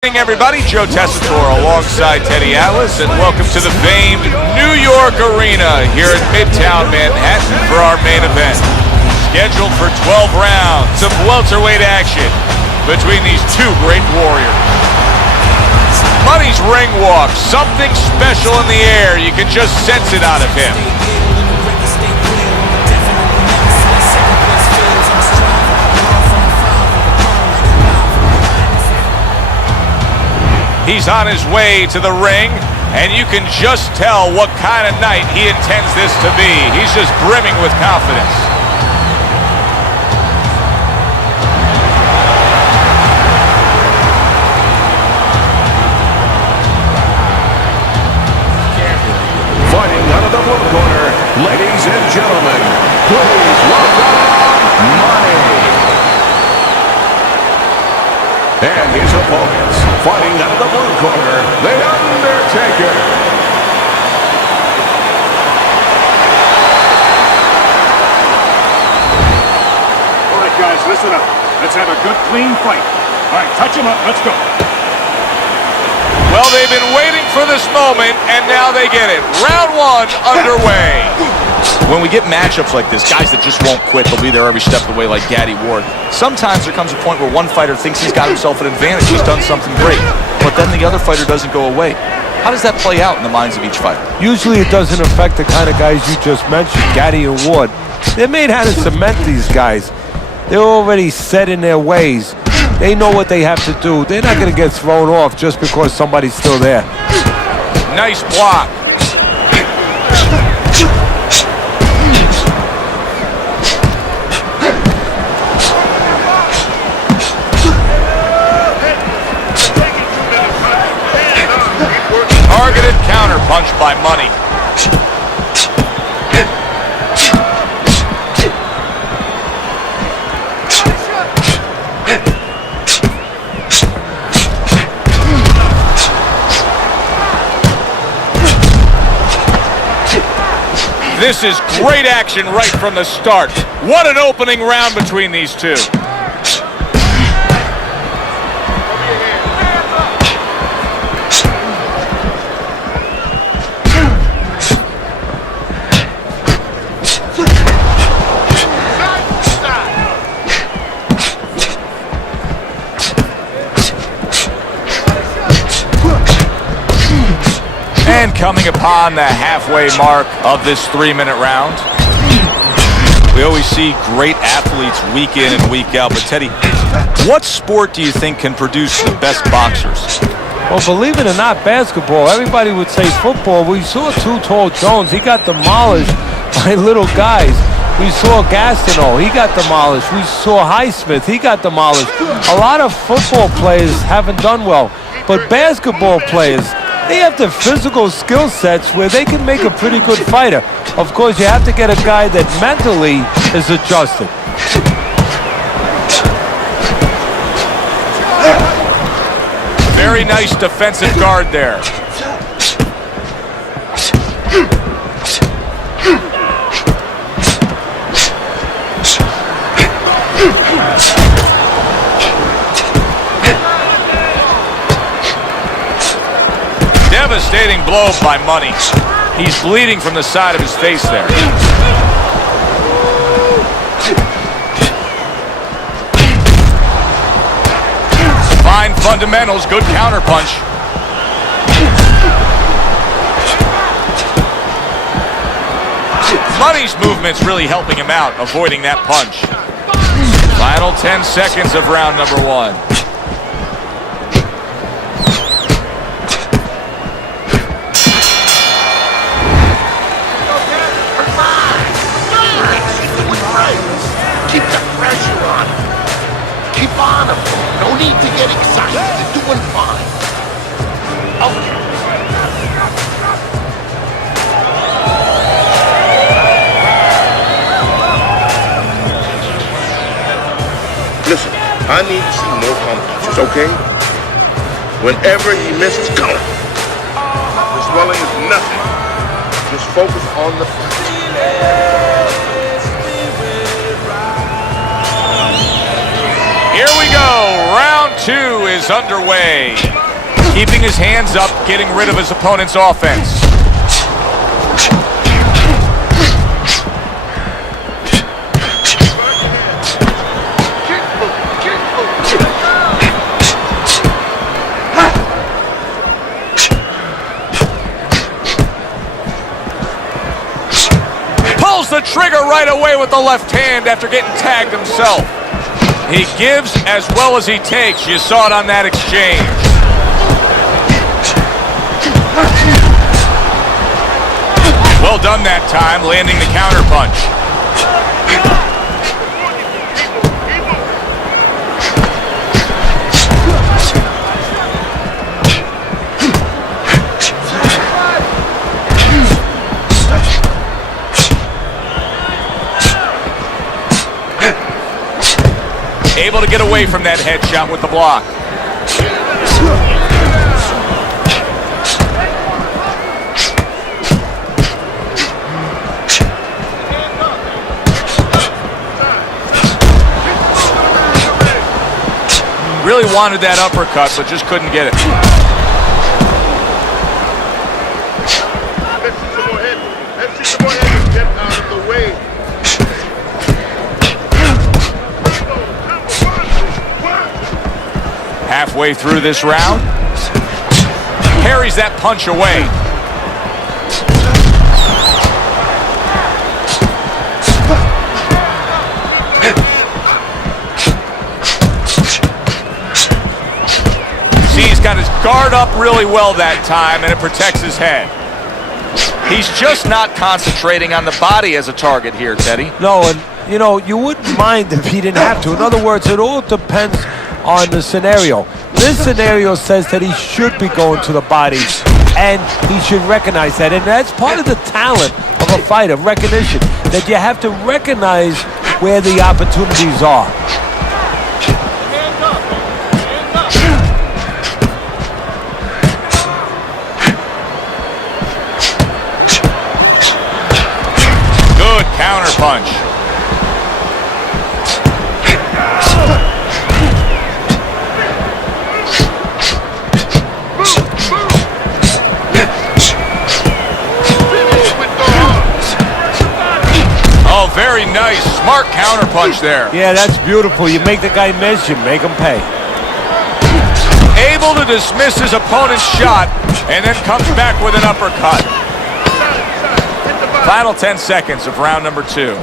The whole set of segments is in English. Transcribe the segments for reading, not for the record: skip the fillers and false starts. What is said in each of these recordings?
Good evening, everybody. Joe Tessitore alongside Teddy Atlas, and welcome to the famed New York Arena here in Midtown Manhattan for our main event. Scheduled for 12 rounds of welterweight action between these two great warriors. Money's ring walk, something special in the air. You can just sense it out of him. He's on his way to the ring, and you can just tell what kind of night he intends this to be. He's just brimming with confidence. Fighting out of the blue corner, ladies and gentlemen, please welcome Money. And his opponents, fighting out of the blue corner, The Undertaker. All right, guys, listen up. Let's have a good, clean fight. All right, touch him up. Let's go. Well, they've been waiting for this moment, and now they get it. Round one underway. When we get matchups like this, guys that just won't quit, they'll be there every step of the way like Gaddy Ward. Sometimes there comes a point where one fighter thinks he's got himself an advantage, he's done something great, but then the other fighter doesn't go away. How does that play out in the minds of each fighter? Usually it doesn't affect the kind of guys you just mentioned, Gaddy and Ward. They're made how to cement these guys. They're already set in their ways. They know what they have to do. They're not going to get thrown off just because somebody's still there. Nice block. Targeted counter punch by Money. This is great action right from the start. What an opening round between these two. And coming upon the halfway mark of this 3-minute round. We always see great athletes week in and week out, but Teddy, what sport do you think can produce the best boxers? Well, believe it or not, basketball. Everybody would say football. We saw Too Tall Jones. He got demolished by little guys. We saw Gastineau. He got demolished. We saw Highsmith. He got demolished. A lot of football players haven't done well, but basketball players, they have the physical skill sets where they can make a pretty good fighter. Of course, you have to get a guy that mentally is adjusted. Very nice defensive guard there. Devastating blow by Money. He's bleeding from the side of his face there. Fine fundamentals, good counter punch. Money's movement's really helping him out, avoiding that punch. Final 10 seconds of round number one. Keep the pressure on him. Keep on him. No need to get excited. You're doing fine. Okay. Listen, I need to see more pump punches, okay? Whenever he misses, go. The swelling is nothing. Just focus on the fight. Here we go, round 2 is underway. Keeping his hands up, getting rid of his opponent's offense. Pulls the trigger right away with the left hand after getting tagged himself. He gives as well as he takes. You saw it on that exchange. Well done that time, landing the counter punch. Able to get away from that headshot with the block. Really wanted that uppercut, but just couldn't get it. Let's see some more head. Get out of the way. Halfway through this round, parries that punch away. See, he's got his guard up really well that time, and it protects his head. He's just not concentrating on the body as a target here, Teddy. No, and, you know, you wouldn't mind if he didn't have to. In other words, it all depends on the scenario. This scenario says that he should be going to the body, and he should recognize that. And that's part of the talent of a fighter, recognition, that you have to recognize where the opportunities are. Good counter punch. Oh, very nice. Smart counter punch there. Yeah, that's beautiful. You make the guy miss, you make him pay. Able to dismiss his opponent's shot and then comes back with an uppercut. Final 10 seconds of round number 2.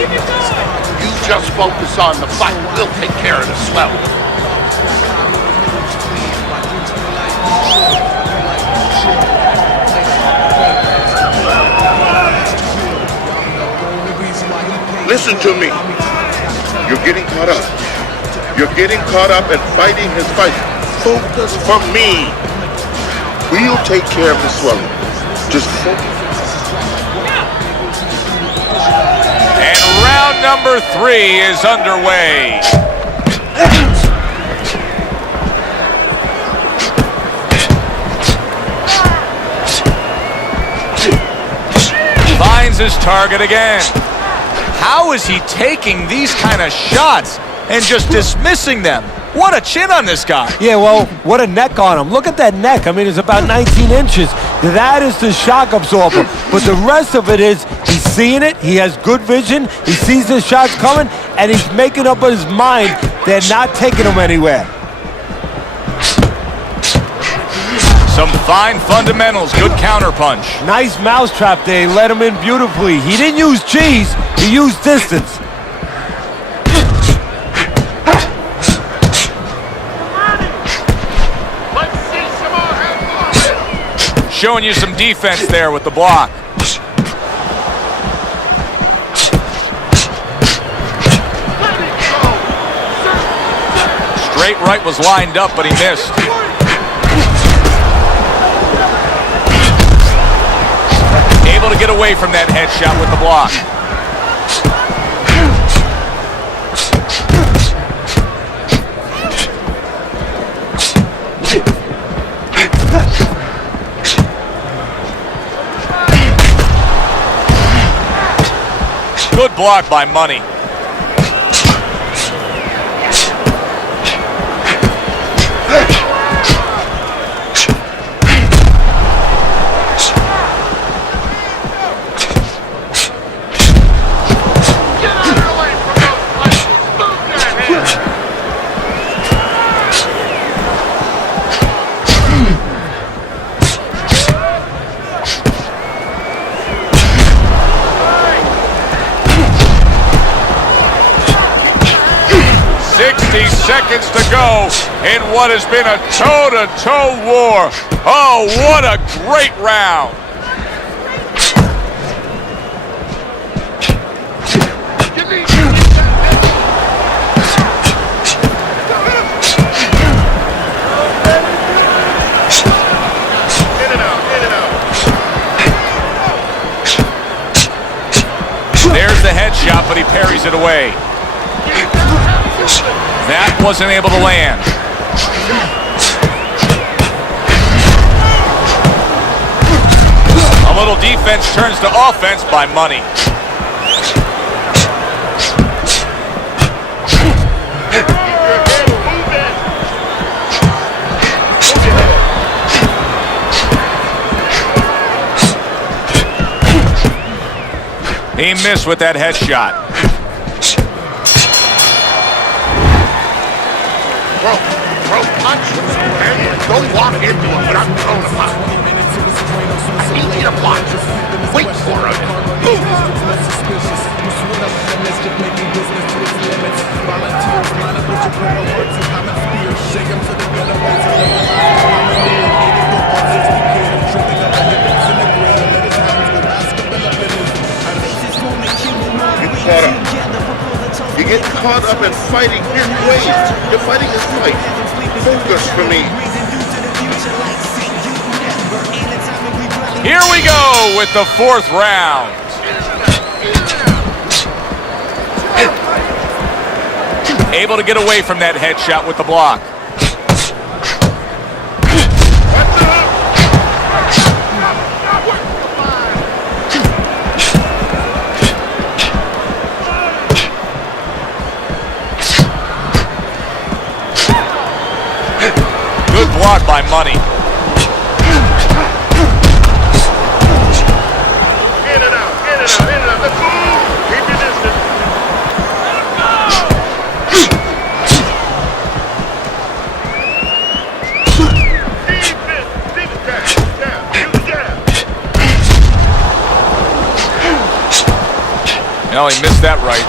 You just focus on the fight. We'll take care of the swelling. Listen to me. You're getting caught up. You're getting caught up and fighting his fight. Focus for me. We'll take care of the swelling. Just focus. And round number 3 is underway. Finds his target again. How is he taking these kind of shots and just dismissing them? What a chin on this guy. Yeah, well, what a neck on him. Look at that neck. I mean, it's about 19 inches. That is the shock absorber. But the rest of it is he's seeing it. He has good vision. He sees the shots coming, and he's making up his mind they're not taking him anywhere. Some fine fundamentals. Good counter punch. Nice mousetrap there. He let him in beautifully. He didn't use cheese. He used distance. Showing you some defense there with the block. Straight right was lined up, but he missed. Able to get away from that headshot with the block. block by Money. Seconds to go in what has been a toe-to-toe war. Oh, what a great round. There's the headshot, but he parries it away. That wasn't able to land. A little defense turns to offense by Money. He missed with that headshot. Bro, punch. Don't walk into it without throwing a punch. I need you to block. Wait for it. You get caught up in fighting his ways. You're fighting his fight. Focus for me. Here we go with the fourth round. Able to get away from that headshot with the block. Good block by Money. In and out, in and out, in and out. Let's move. Keep your distance. Defense, down, you down. No, he missed that right.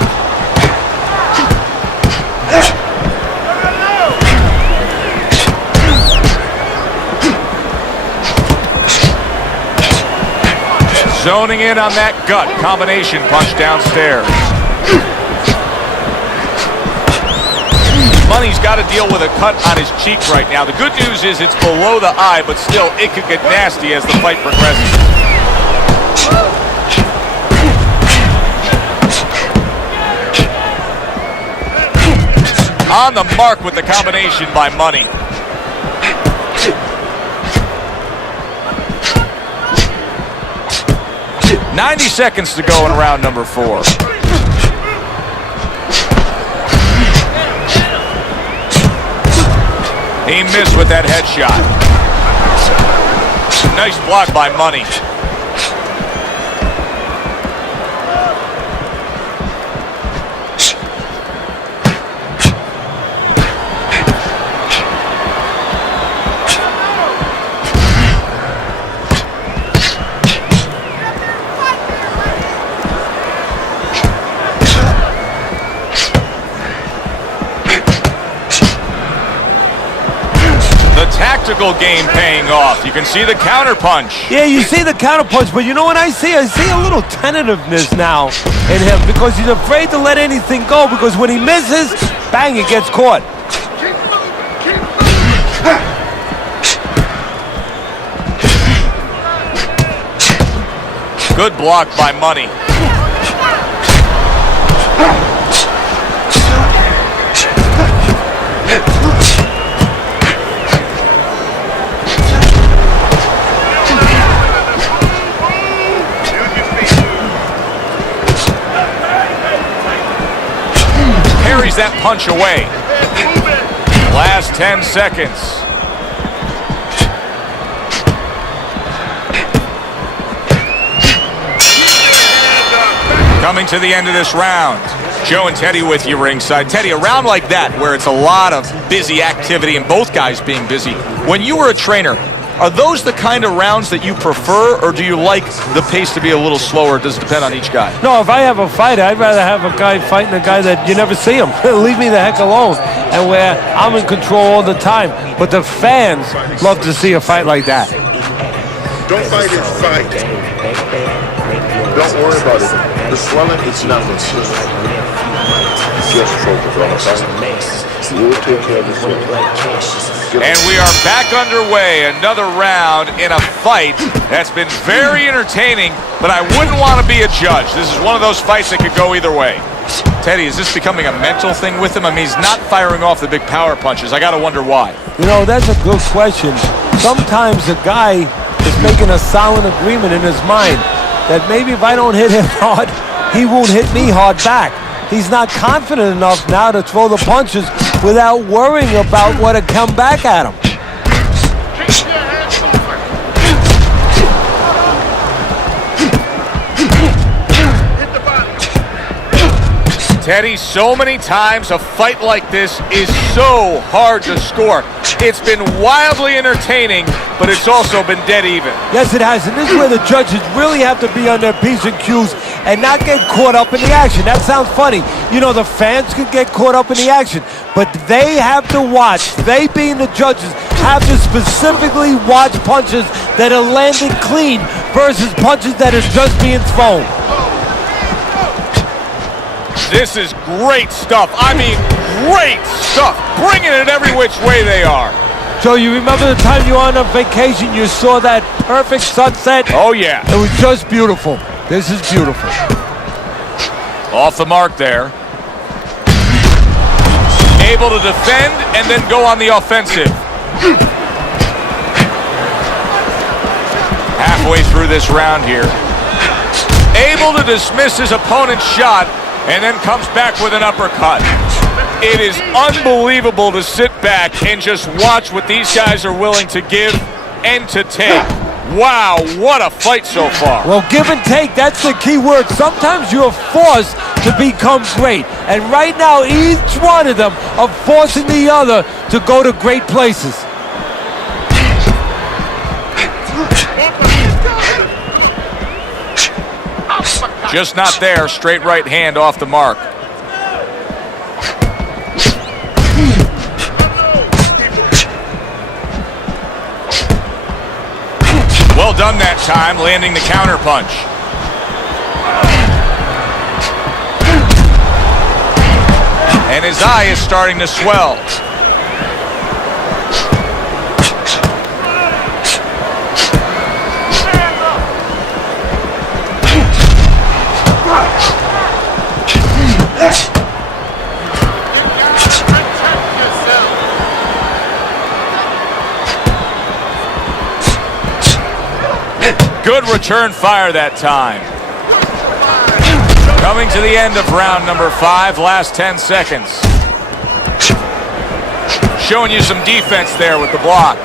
Zoning in on that gut combination punch downstairs. Money's got to deal with a cut on his cheek right now. The good news is it's below the eye, but still it could get nasty as the fight progresses. On the mark with the combination by Money. 90 seconds to go in round number 4. He missed with that headshot. Nice block by Money. Tactical game paying off. You can see the counter punch. Yeah, you see the counter punch, but you know what I see? I see a little tentativeness now in him because he's afraid to let anything go because when he misses, bang, it gets caught. Good block by Money. that punch away. Last 10 seconds. Coming to the end of this round. Joe and Teddy with you ringside. Teddy, a round like that where it's a lot of busy activity and both guys being busy. When you were a trainer, are those the kind of rounds that you prefer, or do you like the pace to be a little slower? Does it depend on each guy? No, if I have a fighter, I'd rather have a guy fighting a guy that you never see him. Leave me the heck alone. And where I'm in control all the time. But the fans love to see a fight like that. Don't fight his fight. Don't worry about it. The swelling is nothing. Just focus on the fight. We'll take care of the swelling. And we are back underway. Another round in a fight that's been very entertaining, but I wouldn't want to be a judge. This is one of those fights that could go either way. Teddy, is this becoming a mental thing with him? I mean, he's not firing off the big power punches. I got to wonder why. You know, that's a good question. Sometimes the guy is making a silent agreement in his mind that maybe if I don't hit him hard, he won't hit me hard back. He's not confident enough now to throw the punches without worrying about what will come back at him. Teddy, so many times a fight like this is so hard to score. It's been wildly entertaining, but it's also been dead even. Yes, it has, and this is where the judges really have to be on their P's and Q's and not get caught up in the action. That sounds funny. You know, the fans could get caught up in the action, but they have to watch. They, being the judges, have to specifically watch punches that are landed clean versus punches that are just being thrown. This is great stuff. I mean, great stuff. Bringing it every which way they are. Joe, you remember the time you were on a vacation, you saw that perfect sunset? Oh, yeah. It was just beautiful. This is beautiful. Off the mark there. Able to defend and then go on the offensive. Halfway through this round here. Able to dismiss his opponent's shot and then comes back with an uppercut. It is unbelievable to sit back and just watch what these guys are willing to give and to take. Wow, what a fight so far. Well, give and take, that's the key word. Sometimes you're forced to become great. And right now, each one of them are forcing the other to go to great places. Just not there. Straight right hand off the mark. Well done that time, landing the counter punch. And his eye is starting to swell. Good return fire that time. Coming to the end of round number 5, last 10 seconds. Showing you some defense there with the block.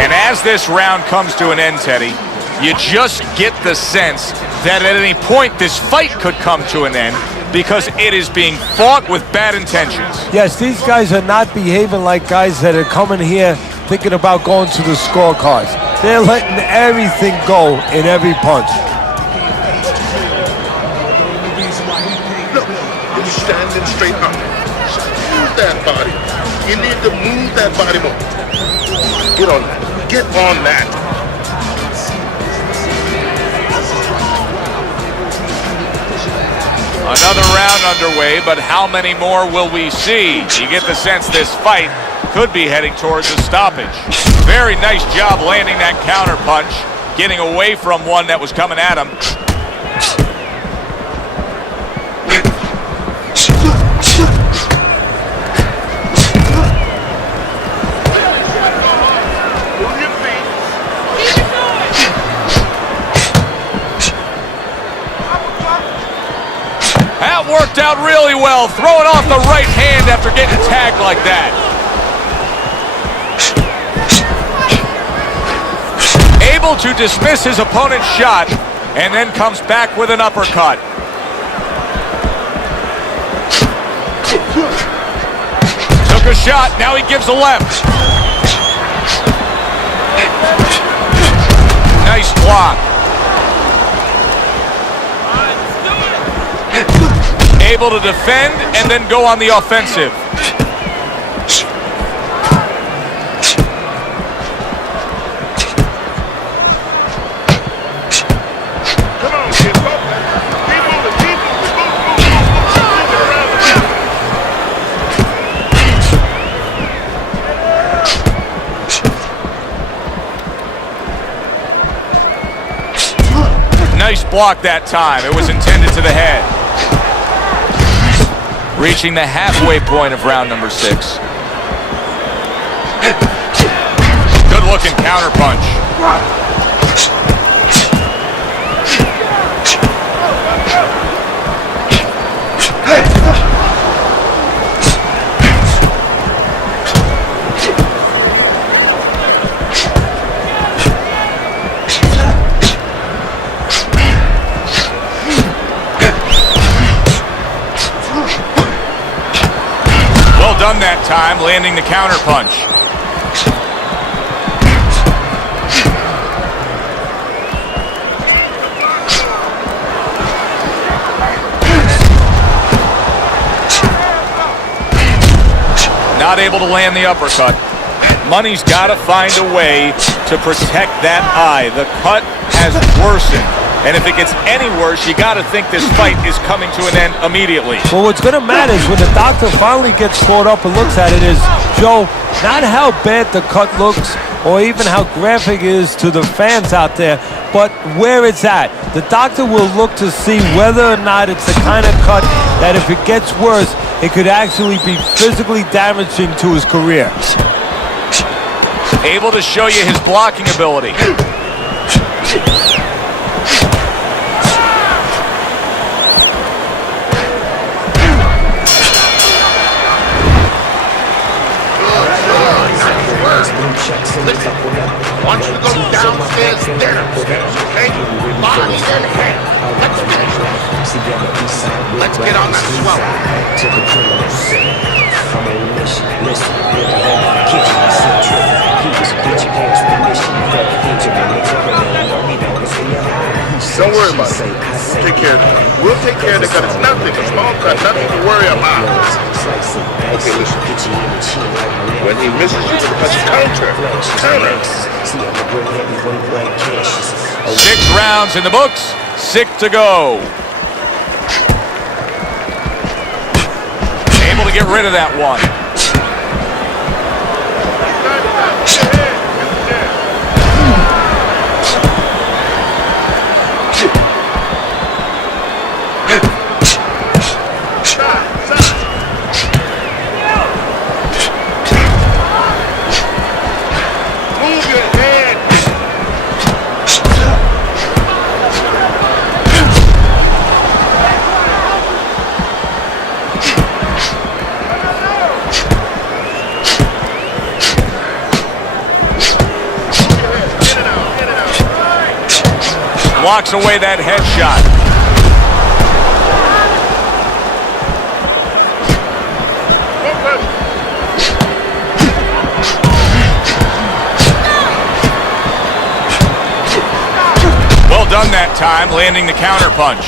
And as this round comes to an end, Teddy, you just get the sense that at any point this fight could come to an end because it is being fought with bad intentions. Yes, these guys are not behaving like guys that are coming here thinking about going to the scorecards. They're letting everything go in every punch. Look, you're standing straight up. Move that body. You need to move that body more. Get on that. Get on that. Another round underway, but how many more will we see? You get the sense this fight could be heading towards a stoppage. Very nice job landing that counter punch, getting away from one that was coming at him. That worked out really well, throwing off the right hand after getting tagged like that. Able to dismiss his opponent's shot, and then comes back with an uppercut. Took a shot, now he gives a left. Nice block. Able to defend and then go on the offensive. Come on, kid. Keep moving. Keep moving. Move it around the mat. Nice block that time. It was intended to the head. Reaching the halfway point of round number 6. Good looking counter punch. Done that time, landing the counter punch. Not able to land the uppercut. Money's got to find a way to protect that eye. The cut has worsened. And if it gets any worse, you got to think this fight is coming to an end immediately. Well, what's going to matter is when the doctor finally gets caught up and looks at it is, Joe, not how bad the cut looks or even how graphic it is to the fans out there, but where it's at. The doctor will look to see whether or not it's the kind of cut that if it gets worse, it could actually be physically damaging to his career. Able to show you his blocking ability. Listen, I want you to go downstairs dinner, okay? Body and head. Let's get on that Don't worry about it. We'll take care of it. We'll take care of it because it's nothing. A small cut, nothing to worry about. Okay, listen. When he misses you with a punch, counter. 6 rounds in the books, 6 to go. Able to get rid of that one. Blocks away that headshot. Well done that time, landing the counter punch.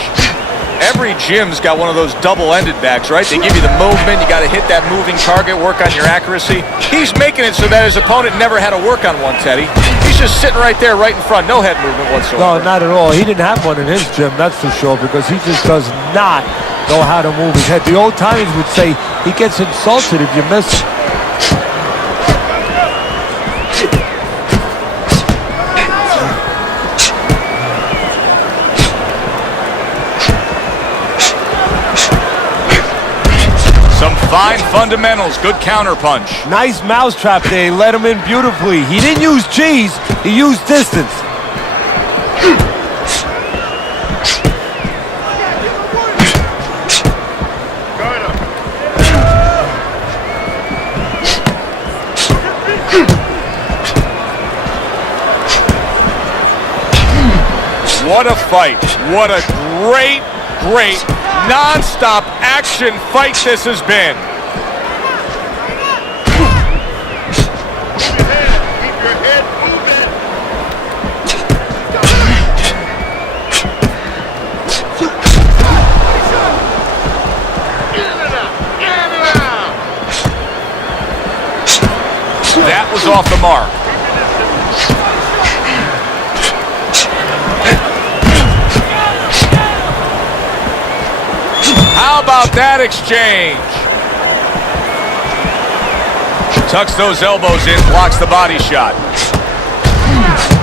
Every gym's got one of those double-ended bags, right? They give you the movement, you got to hit that moving target, work on your accuracy. He's making it so that his opponent never had to work on one, Teddy. He's just sitting right there, right in front, no head movement whatsoever. No, not at all. He didn't have one in his gym, that's for sure, because he just does not know how to move his head. The old timers would say he gets insulted if you miss him. Some fine fundamentals, good counter punch. Nice mousetrap there, he let him in beautifully. He didn't use G's, he used distance. What a fight. What a great, great, non-stop action fight this has been. Keep your head moving. That was off the mark. How about that exchange? Tucks those elbows in, blocks the body shot.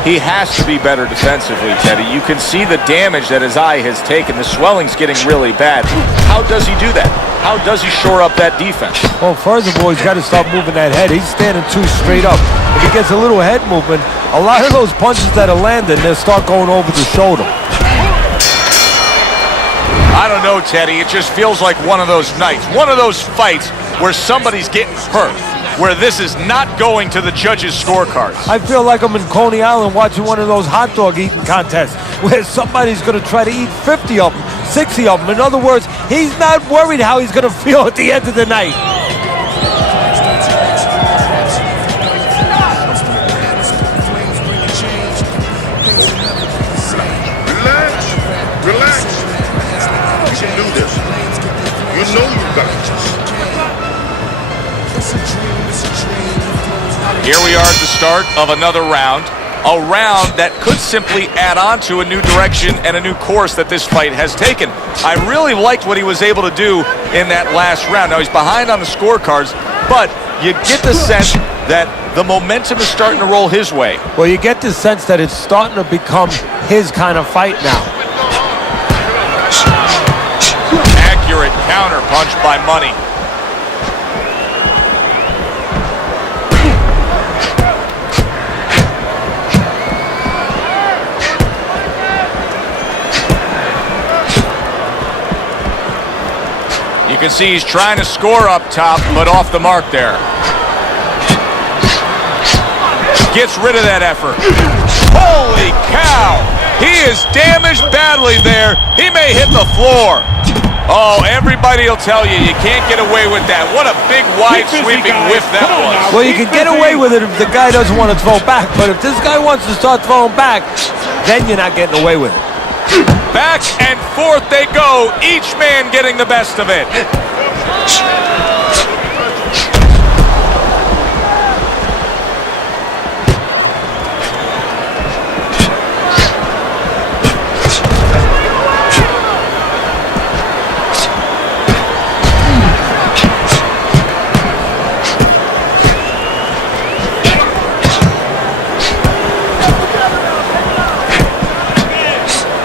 He has to be better defensively, Teddy. You can see the damage that his eye has taken. The swelling's getting really bad. How does he do that? How does he shore up that defense? Well, first of all, he's got to start moving that head. He's standing too straight up. If he gets a little head movement, a lot of those punches that are landing, they'll start going over the shoulder. I don't know, Teddy. It just feels like one of those nights, one of those fights where somebody's getting hurt, where this is not going to the judges' scorecards. I feel like I'm in Coney Island watching one of those hot dog eating contests where somebody's going to try to eat 50 of them, 60 of them. In other words, he's not worried how he's going to feel at the end of the night. Relax. You can do this. You know you got this. Here we are at the start of another round. A round that could simply add on to a new direction and a new course that this fight has taken. I really liked what he was able to do in that last round. Now, he's behind on the scorecards, but you get the sense that the momentum is starting to roll his way. Well, you get the sense that it's starting to become his kind of fight now. Accurate counter punch by Money. You can see he's trying to score up top, but off the mark there. Gets rid of that effort. Holy cow! He is damaged badly there. He may hit the floor. Oh, everybody will tell you, you can't get away with that. What a big, wide, sweeping whiff that was. Well, you can get away with it if the guy doesn't want to throw back, but if this guy wants to start throwing back, then you're not getting away with it. Back and forth they go, each man getting the best of it.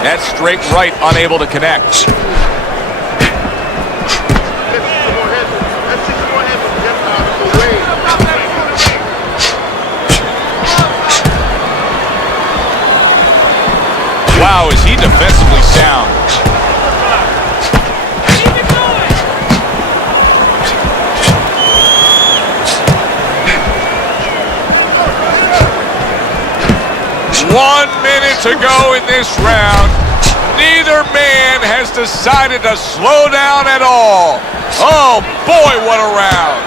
That's straight right, unable to connect. Wow, is he defensively sound. One minute to go in this round. Neither man has decided to slow down at all. Oh boy, what a round.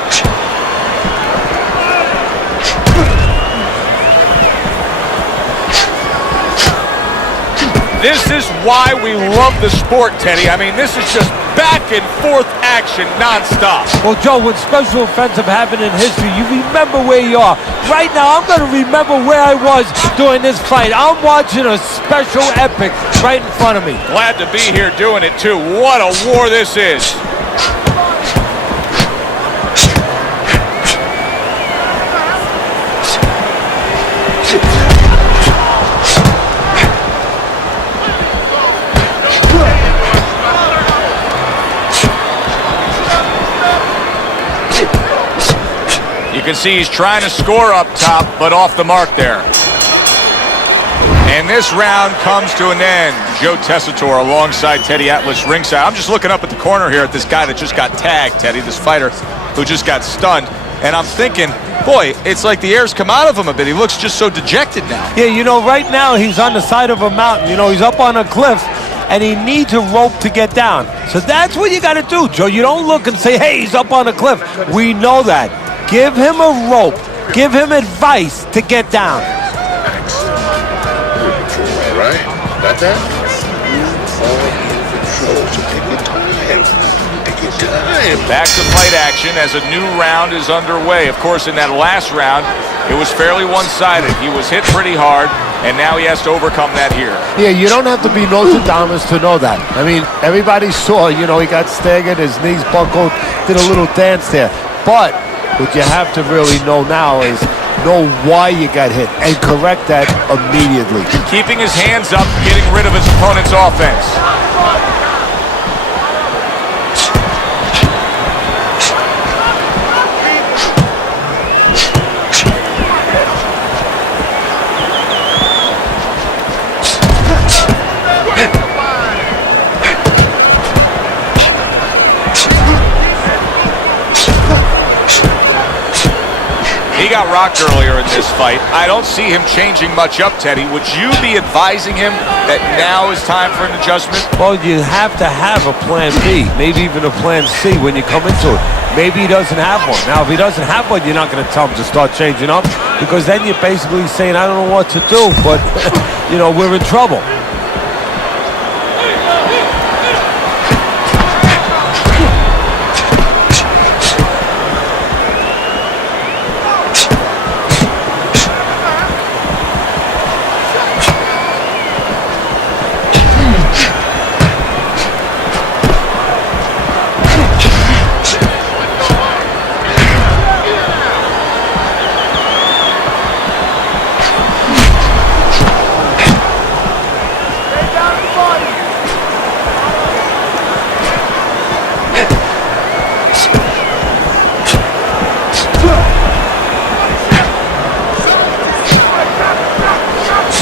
This is why we love the sport, Teddy. I mean, this is just back and forth action nonstop. Well, Joe, when special events have happened in history, you remember where you are. Right now, I'm going to remember where I was during this fight. I'm watching a special epic right in front of me. Glad to be here doing it, too. What a war this is. You can see he's trying to score up top, but off the mark there. And this round comes to an end. Joe Tessitore alongside Teddy Atlas ringside. I'm just looking up at the corner here at this guy that just got tagged, Teddy, this fighter who just got stunned. And I'm thinking, boy, it's like the air's come out of him a bit. He looks just so dejected now. Yeah, you know, right now he's on the side of a mountain. You know, he's up on a cliff, and he needs a rope to get down. So that's what you got to do, Joe. You don't look and say, hey, he's up on a cliff. We know that. Give him a rope. Give him advice to get down. All right? Got that? You are in control, so take your time. Take your time. Back to fight action as a new round is underway. Of course, in that last round, it was fairly one-sided. He was hit pretty hard, and now he has to overcome that here. Yeah, you don't have to be Nostradamus to know that. I mean, everybody saw, you know, he got staggered, his knees buckled, did a little dance there. But what you have to really know now is know why you got hit and correct that immediately. Keeping his hands up, getting rid of his opponent's offense. He got rocked earlier in this fight. I don't see him changing much up, Teddy. Would you be advising him that now is time for an adjustment? Well, you have to have a plan B, maybe even a plan C when you come into it. Maybe he doesn't have one. Now, if he doesn't have one, you're not going to tell him to start changing up, because then you're basically saying, I don't know what to do, but, you know, we're in trouble.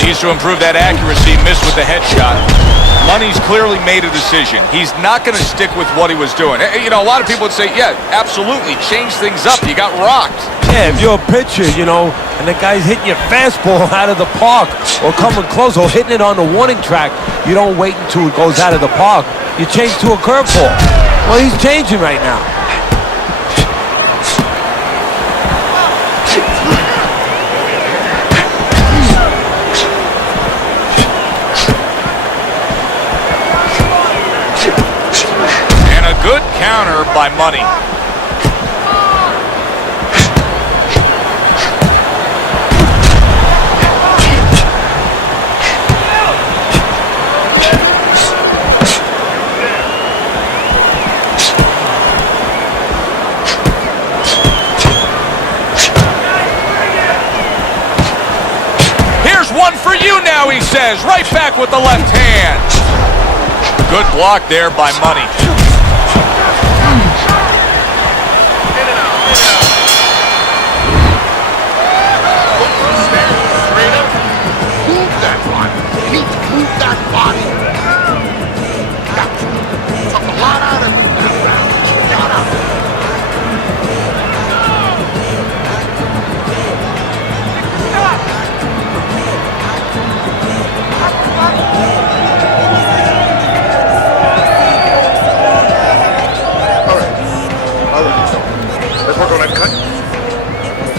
Needs to improve that accuracy, missed with the headshot. Money's clearly made a decision. He's not going to stick with what he was doing. You know, a lot of people would say, yeah, absolutely, change things up. You got rocked. Yeah, if you're a pitcher, you know, and the guy's hitting your fastball out of the park or coming close or hitting it on the warning track, you don't wait until it goes out of the park. You change to a curveball. Well, he's changing right now. Good counter by Money. Here's one for you now, he says, right back with the left hand. Good block there by Money. Let's work on that cut.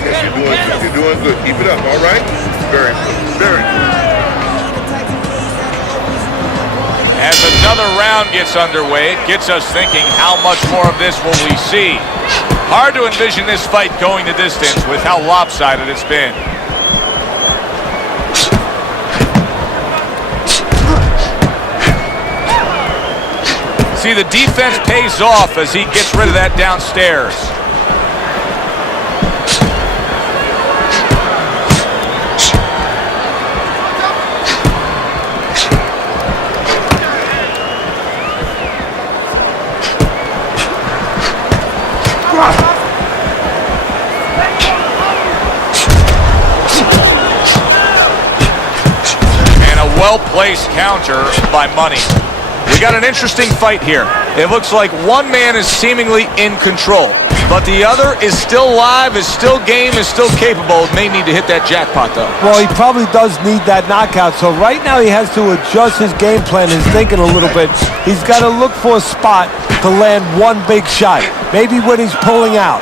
Yes, you're doing good. Keep it up, all right? Very good. Very good. As another round gets underway, it gets us thinking, how much more of this will we see? Hard to envision this fight going the distance with how lopsided it's been. See, the defense pays off as he gets rid of that downstairs. And a well-placed counter by Money. We got an interesting fight here. It looks like one man is seemingly in control. But the other is still live, is still game, is still capable. May need to hit that jackpot, though. Well, he probably does need that knockout. So right now he has to adjust his game plan, his thinking a little bit. He's got to look for a spot to land one big shot. Maybe when he's pulling out.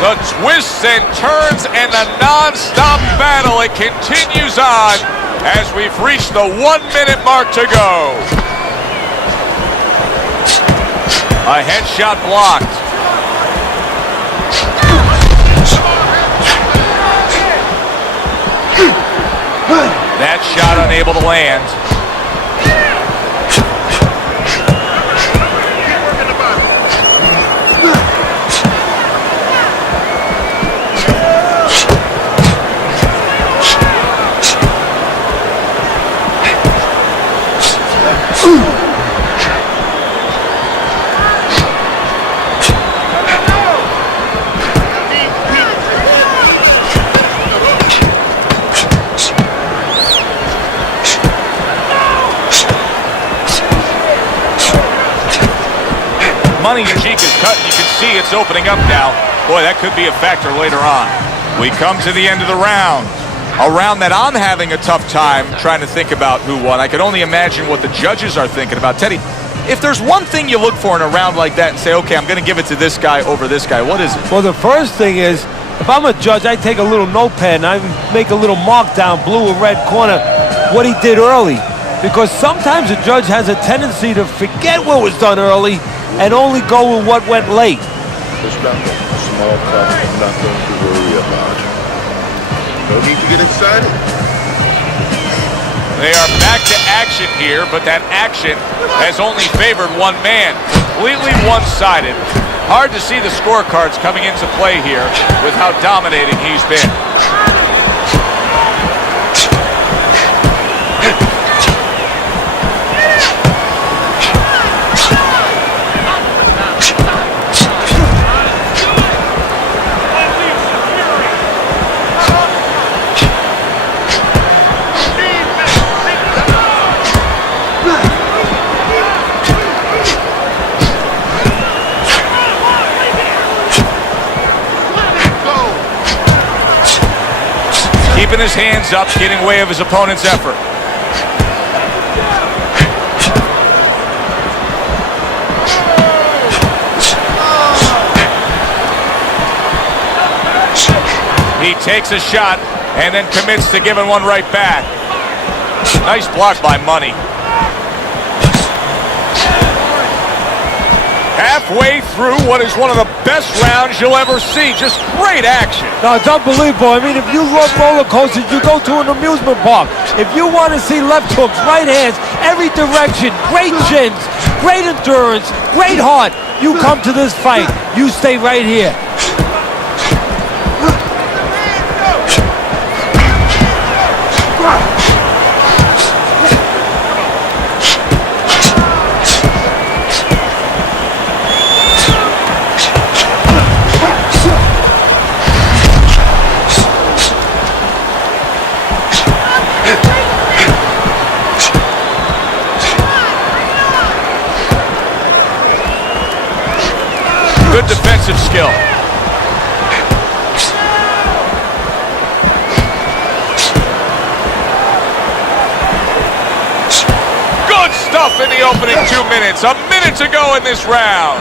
The twists and turns and the non-stop battle, it continues on as we've reached the 1 minute mark to go. A headshot blocked. That shot unable to land. Money's cheek is cut, and you can see it's opening up now. Boy, that could be a factor later on. We come to the end of the round. A round that I'm having a tough time trying to think about who won. I can only imagine what the judges are thinking about. Teddy, if there's one thing you look for in a round like that and say, okay, I'm going to give it to this guy over this guy, what is it? Well, the first thing is, if I'm a judge, I take a little notepad and I make a little mark down blue or red corner what he did early. Because sometimes a judge has a tendency to forget what was done early and only go with what went late. It's nothing. Small talk, nothing to worry about. No need to get excited. They are back to action here, but that action has only favored one man. Completely one-sided. Hard to see the scorecards coming into play here with how dominating he's been. Keeping his hands up, getting in the way of his opponent's effort. He takes a shot and then commits to giving one right back. Nice block by Money. Halfway through what is one of the best rounds you'll ever see. Just great action. No, it's unbelievable. I mean, if you love roller coasters, you go to an amusement park. If you want to see left hooks, right hands, every direction, great chins, great endurance, great heart, you come to this fight. You stay right here. Good defensive skill. Good stuff in the opening 2 minutes. A minute to go in this round.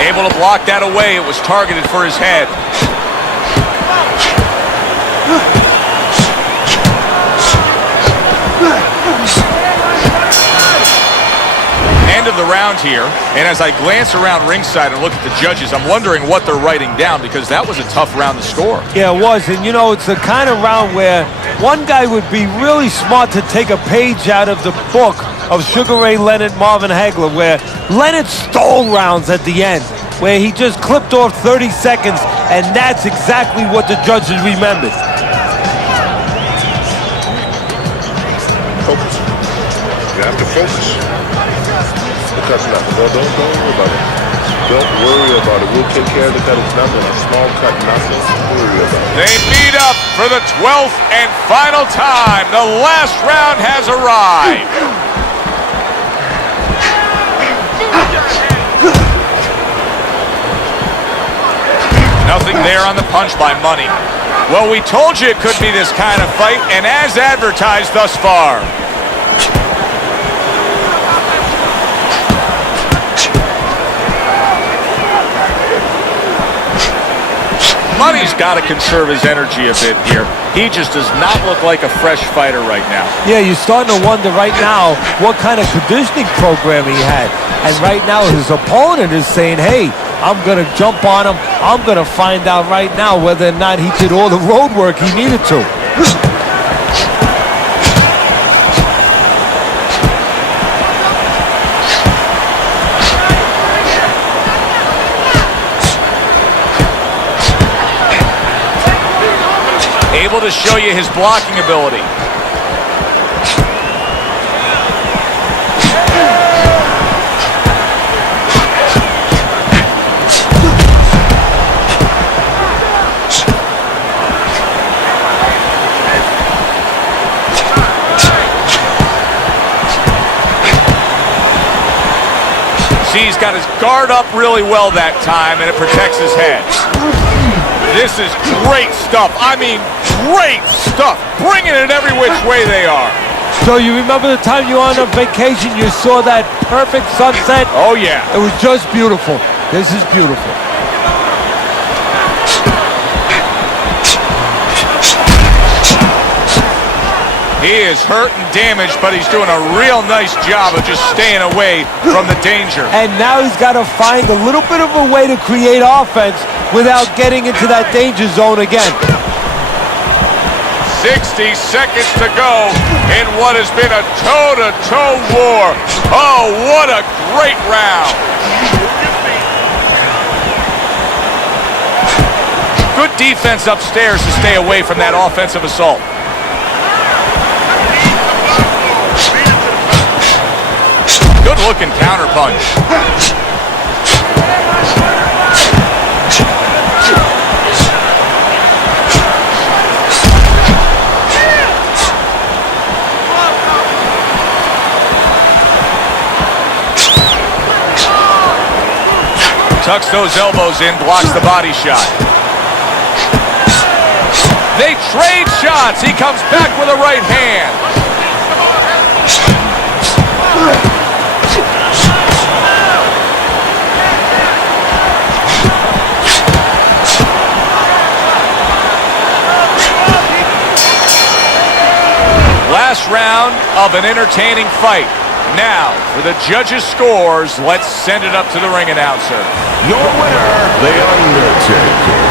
Able to block that away. It was targeted for his head. End of the round here, and as I glance around ringside and look at the judges, I'm wondering what they're writing down, because that was a tough round to score. Yeah, it was, and you know, it's the kind of round where one guy would be really smart to take a page out of the book of Sugar Ray Leonard, Marvin Hagler, where Leonard stole rounds at the end, where he just clipped off 30 seconds, and that's exactly what the judges remembered. Focus. You have to focus. Because nothing. Don't worry about it. Don't worry about it. We'll take care of the cut. It's nothing. A small cut, nothing to worry about. They meet up for the 12th and final time. The last round has arrived. Nothing there on the punch by Money. Well, we told you it could be this kind of fight, and as advertised thus far. Money's got to conserve his energy a bit here. He just does not look like a fresh fighter right now. Yeah, you're starting to wonder right now what kind of conditioning program he had. And right now his opponent is saying, hey, I'm going to jump on him. I'm going to find out right now whether or not he did all the road work he needed to. Able to show you his blocking ability. See, he's got his guard up really well that time, and it protects his head. This is great stuff. I mean, great stuff. Bringing it every which way they are. So you remember the time you were on a vacation, you saw that perfect sunset? Oh, yeah. It was just beautiful. This is beautiful. He is hurt and damaged, but he's doing a real nice job of just staying away from the danger. And now he's got to find a little bit of a way to create offense without getting into that danger zone again. 60 seconds to go in what has been a toe-to-toe war. Oh, what a great round. Good defense upstairs to stay away from that offensive assault. Good-looking counterpunch. Tucks those elbows in, blocks the body shot. They trade shots. He comes back with a right hand. Last round of an entertaining fight. Now, for the judges' scores, let's send it up to the ring announcer. Your winner, The Undertaker.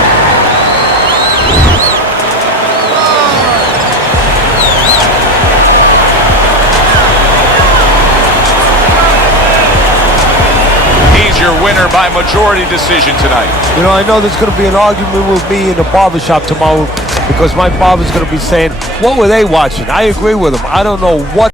He's your winner by majority decision tonight. You know, I know there's going to be an argument with me in the barbershop tomorrow because my barber's going to be saying, what were they watching? I agree with him. I don't know what